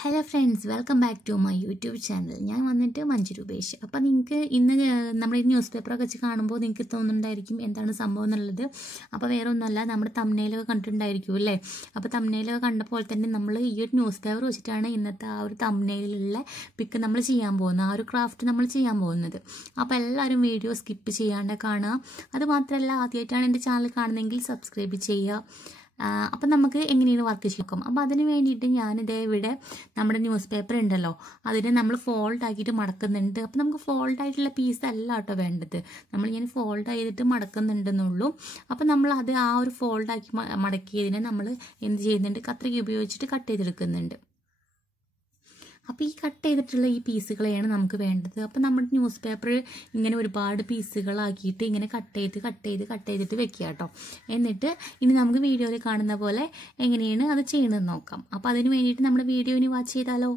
Hello friends, welcome back to my YouTube channel. ഞാൻ വന്നിട്ട് മഞ്ജു രൂപേഷ്. അപ്പോൾ നിങ്ങൾക്ക് ഇന്ന് നമ്മുടെ ഈ ന്യൂസ് പേപ്പറൊക്കെ വെച്ച് കാണുമ്പോൾ നിങ്ങൾക്ക് തോന്നുന്നുണ്ടായിരിക്കും എന്താണ് സംഭവം എന്നുള്ളത്. അപ്പോൾ വേറെ ഒന്നുമല്ല, നമ്മുടെ തംബ്നെയിലൊക്കെ കണ്ടിട്ടുണ്ടായിരിക്കും അല്ലേ. അപ്പോൾ തംബ്നെയിലൊക്കെ കണ്ടപ്പോൾ തന്നെ നമ്മൾ ഈ ഒരു ന്യൂസ് പേപ്പർ വെച്ചിട്ടാണ് ഇന്നത്തെ ആ ഒരു തംബ്നെയിലുള്ള പിക്ക് നമ്മൾ ചെയ്യാൻ പോകുന്നത്, ആ ഒരു ക്രാഫ്റ്റ് നമ്മൾ ചെയ്യാൻ പോകുന്നത്. അപ്പോൾ എല്ലാവരും വീഡിയോ സ്കിപ്പ് ചെയ്യാണ്ട് കാണുക. അതുമാത്രമല്ല, ആദ്യമായിട്ടാണ് എൻ്റെ ചാനൽ കാണുന്നതെങ്കിൽ സബ്സ്ക്രൈബ് ചെയ്യുക. അപ്പം നമുക്ക് എങ്ങനെയാണ് വർക്ക് ചെയ്യും. അപ്പോൾ അതിന് വേണ്ടിയിട്ട് ഞാനിതേ ഇവിടെ നമ്മുടെ ന്യൂസ് പേപ്പർ ഉണ്ടല്ലോ, അതിനെ നമ്മൾ ഫോൾഡ് ആക്കിയിട്ട് മടക്കുന്നുണ്ട്. അപ്പോൾ നമുക്ക് ഫോൾഡ് ആയിട്ടുള്ള പീസ് അല്ല കേട്ടോ വേണ്ടത്, ഞാൻ ഫോൾഡ് ചെയ്തിട്ട് മടക്കുന്നുണ്ടെന്നുള്ളൂ. അപ്പോൾ നമ്മൾ അത് ആ ഒരു ഫോൾഡ് ആക്കി മടക്കിയതിനെ നമ്മൾ എന്ത് ചെയ്യുന്നുണ്ട്, കത്രിക ഉപയോഗിച്ചിട്ട് കട്ട് ചെയ്തെടുക്കുന്നുണ്ട്. അപ്പോൾ ഈ കട്ട് ചെയ്തിട്ടുള്ള ഈ പീസുകളെയാണ് നമുക്ക് വേണ്ടത്. അപ്പോൾ നമ്മുടെ ന്യൂസ് പേപ്പർ ഇങ്ങനെ ഒരുപാട് പീസുകളാക്കിയിട്ട് ഇങ്ങനെ കട്ട് ചെയ്തിട്ട് വെക്കുക കേട്ടോ. എന്നിട്ട് ഇനി നമുക്ക് വീഡിയോയിൽ കാണുന്ന പോലെ എങ്ങനെയാണ് അത് ചെയ്യുന്നതെന്ന് നോക്കാം. അപ്പോൾ അതിന് വേണ്ടിയിട്ട് നമ്മുടെ വീഡിയോ ഇനി വാച്ച് ചെയ്താലോ.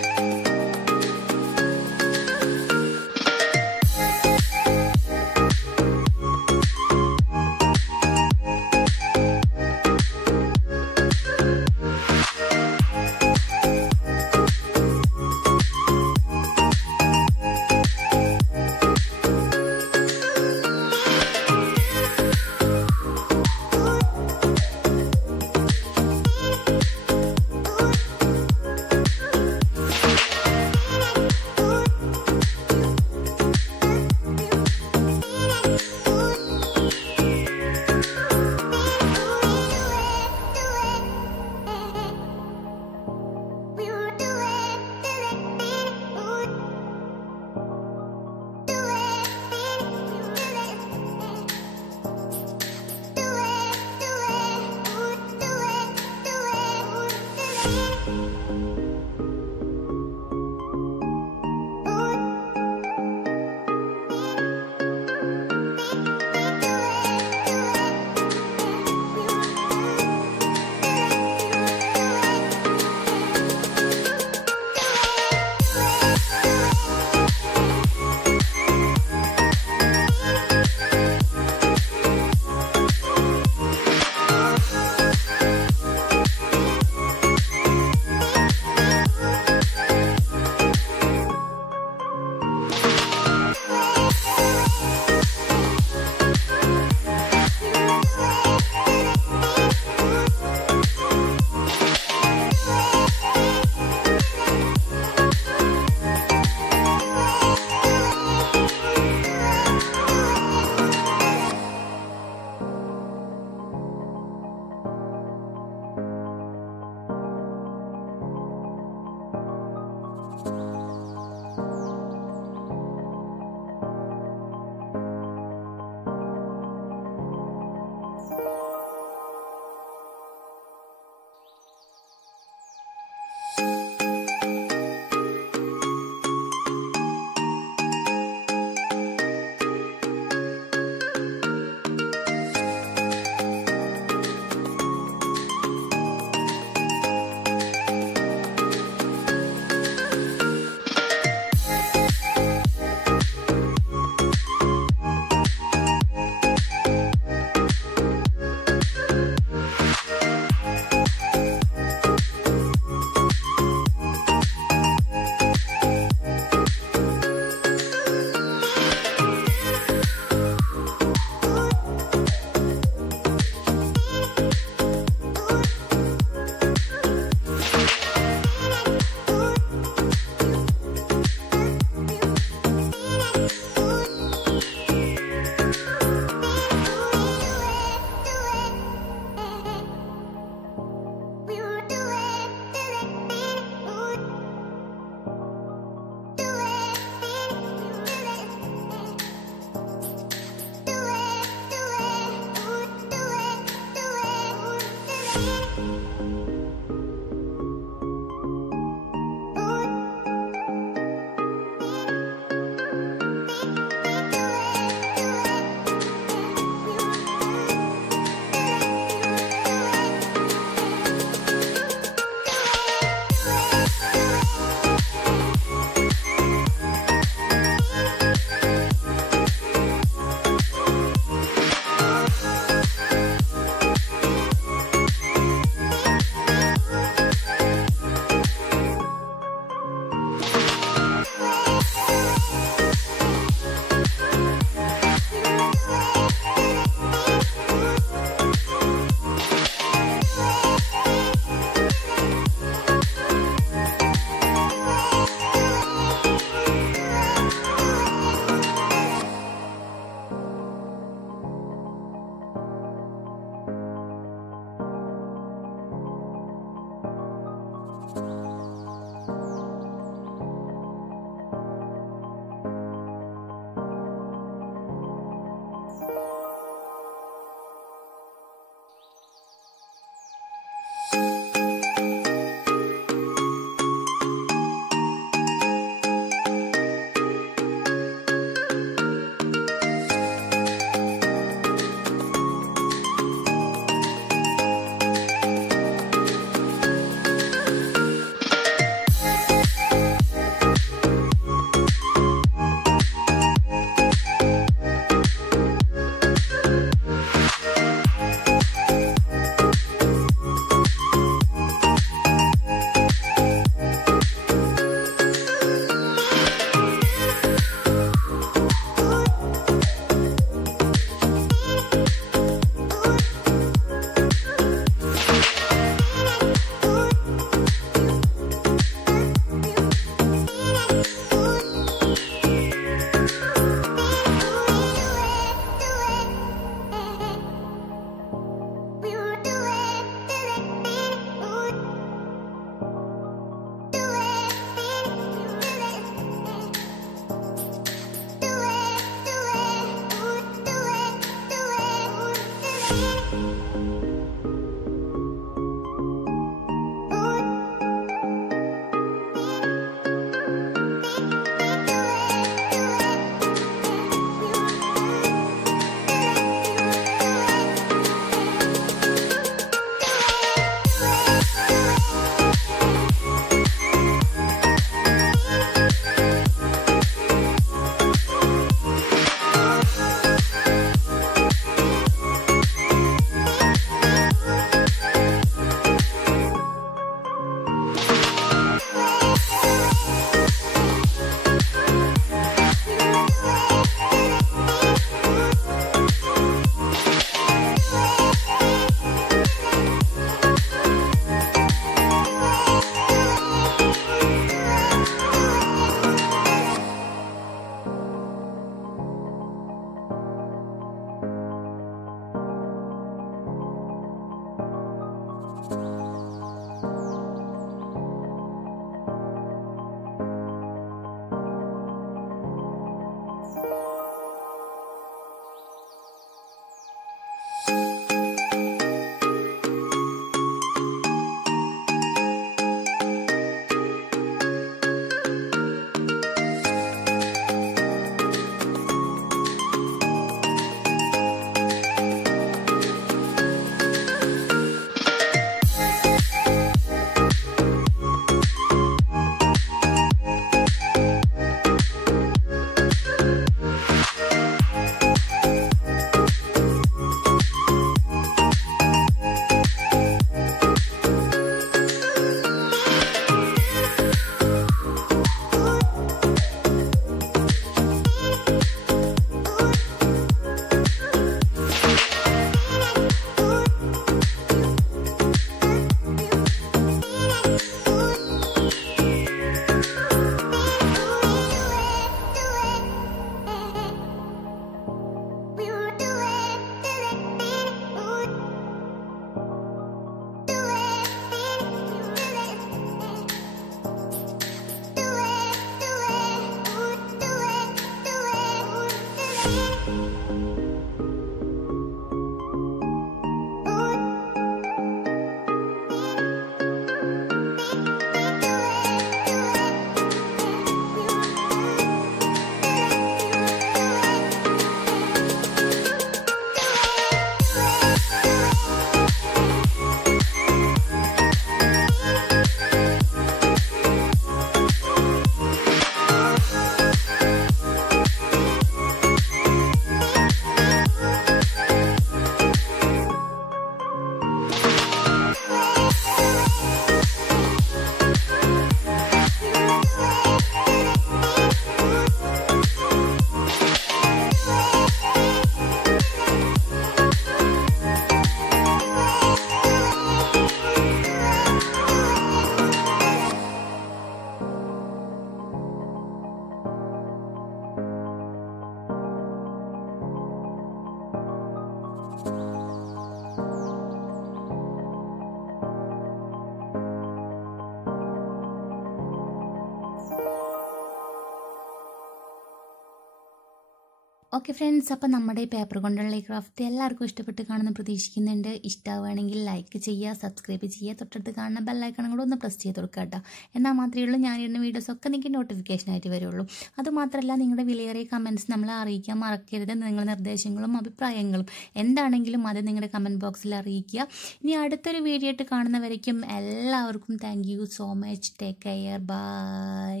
ഓക്കെ ഫ്രണ്ട്സ്, അപ്പോൾ നമ്മുടെ ഈ പേപ്പർ കൊണ്ടുള്ള ഈ ക്രാഫ്റ്റ് എല്ലാവർക്കും ഇഷ്ടപ്പെട്ട് കാണുമെന്ന് പ്രതീക്ഷിക്കുന്നുണ്ട്. ഇഷ്ടമാവുകയാണെങ്കിൽ ലൈക്ക് ചെയ്യുക, സബ്സ്ക്രൈബ് ചെയ്യുക, തൊട്ടടുത്ത് കാണുന്ന ബെല്ലൈക്കണും കൂടെ ഒന്ന് പ്രസ് ചെയ്ത് കൊടുക്കുക കേട്ടോ. എന്നാൽ മാത്രമേ ഉള്ളൂ ഞാനിടുന്ന വീഡിയോസൊക്കെ നിങ്ങൾക്ക് നോട്ടിഫിക്കേഷനായിട്ട് വരുള്ളൂ. അതുമാത്രമല്ല, നിങ്ങളുടെ വിലയേറിയ കമൻറ്റ്സ് നമ്മളെ അറിയിക്കാൻ മറക്കരുത്. നിങ്ങളുടെ നിർദ്ദേശങ്ങളും അഭിപ്രായങ്ങളും എന്താണെങ്കിലും അത് നിങ്ങളുടെ കമൻറ്റ് ബോക്സിൽ അറിയിക്കുക. ഇനി അടുത്തൊരു വീഡിയോ ആയിട്ട് കാണുന്നവരേക്കും എല്ലാവർക്കും thank you so much. Take care. By.